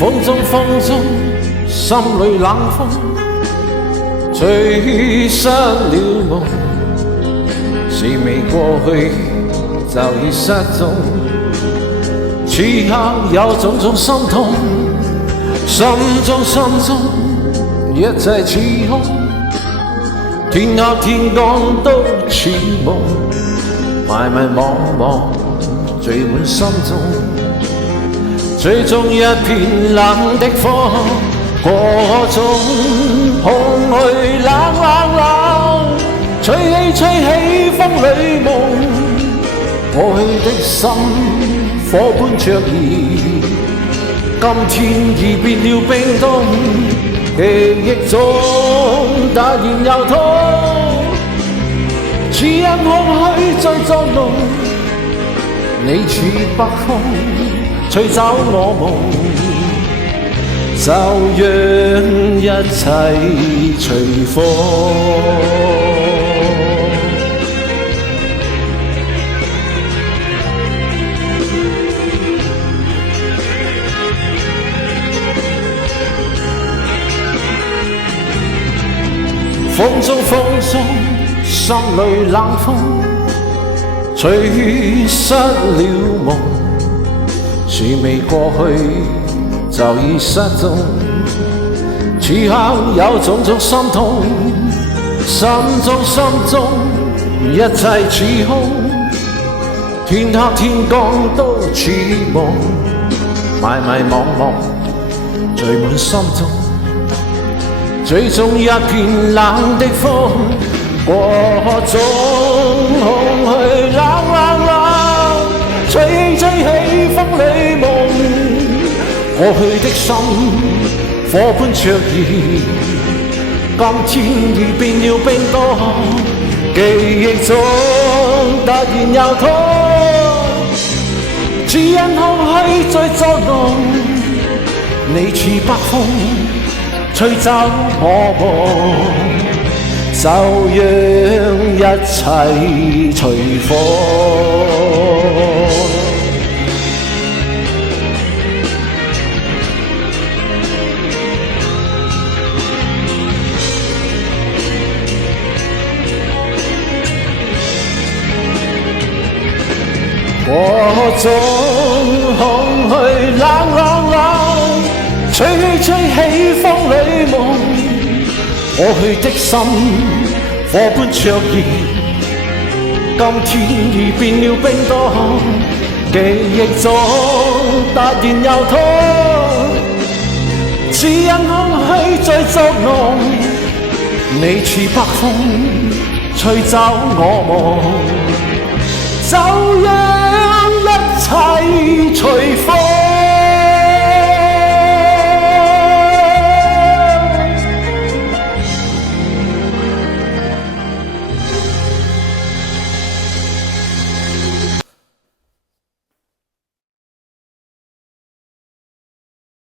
風中，心裏冷風，吹失了夢，是未過去就已失蹤。此刻有種種心痛，心中一切似空，天黑天光都似夢，迷惘聚滿心中。最終一片冷的風，過種空虛冷，吹起風裏夢，過去的心火般灼熱，今天已變了冰凍，記憶中突然又痛，似因空虛在作弄，你似北風吹走我夢，就讓一切隨風。風中，心裏冷風，吹失了夢。是未過去就已失蹤，此刻有種種心痛，心中一切似空，天黑天光都似夢，迷惘聚滿心中，最終一片冷的風，過種空虛冷，吹起風裏夢，過去的心火般灼熱，今天已變了冰凍，記憶中突然又痛，只因空虛在作弄，你似北風吹走我夢，就讓一切隨風。過種空虛冷，吹起風裏夢，過去的心火般灼熱，今天已變了冰凍，記憶中突然又痛，只因空虛在作弄，你似北風吹走我夢，就讓一切